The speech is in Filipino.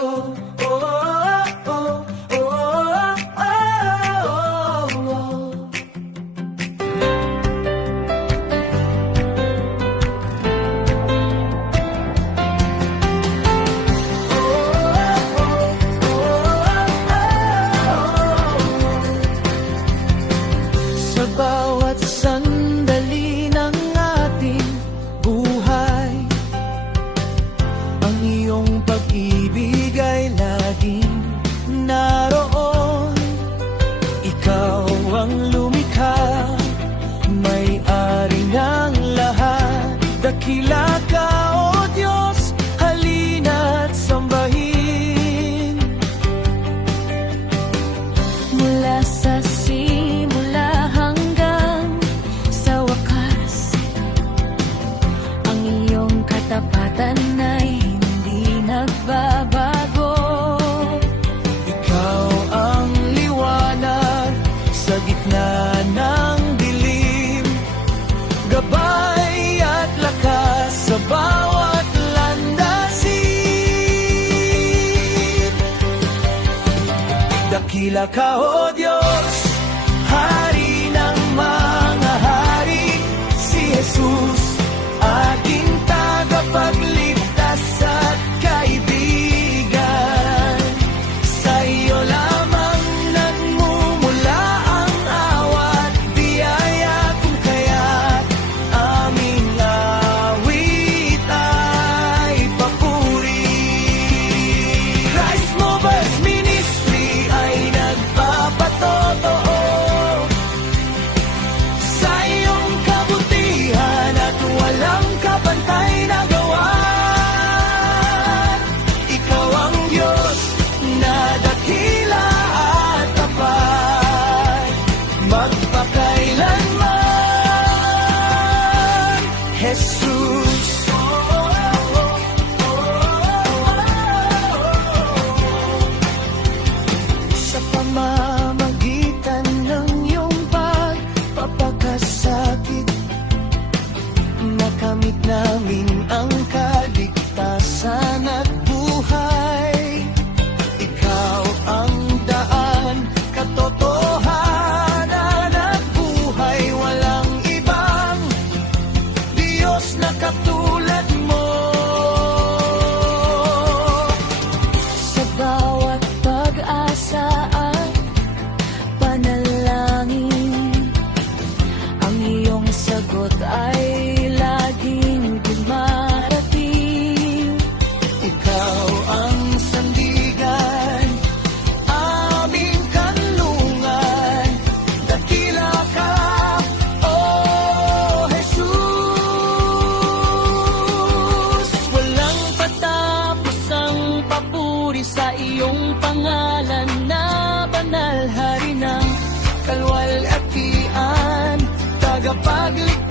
Sa bawat sandali ng ating buhay, ang iyong pag-ibig ay laging naroon. Ikaw ang lumikha, may-ari ng lahat. Dakila ka, O Diyos, halina't sambahin. Mula sa simula hanggang sa wakas, ang iyong katapatan ay hindi nagbabago. Ikaw ang liwanag sa gitna ng dilim, gabay at lakas sa bawat landasin. Dakila ka, O Diyos, Hari ng mga hari, si Jesus, ating tagapagligtas at kaibigan. Sa iyo lamang nagmumula ang awat, biyaya kung kaya't aming awit ay papuri. Christ Movers Ministry ay nagpapatotoo sa iyong kabutihan at walang kapantay na gawan. Ikaw ang Diyos na dakila at tapat, magpakailanman, Jesus. Sa pamamagitan ng iyong pagpapakasakit, nakamit namin ang kaligtasan at buhay. Ikaw ang daan, katotohanan at buhay. Walang ibang Diyos na katulad mo. Sa bawat pag-asa at panalangin, ang iyong sagot ay laging dumarating. Ikaw ang sandigan, aming kanlungan. Dakila ka, O Jesus. Walang patapos ang papuri sa iyong pangalan na banal, hari ng kalwalhatian, tagapagligtas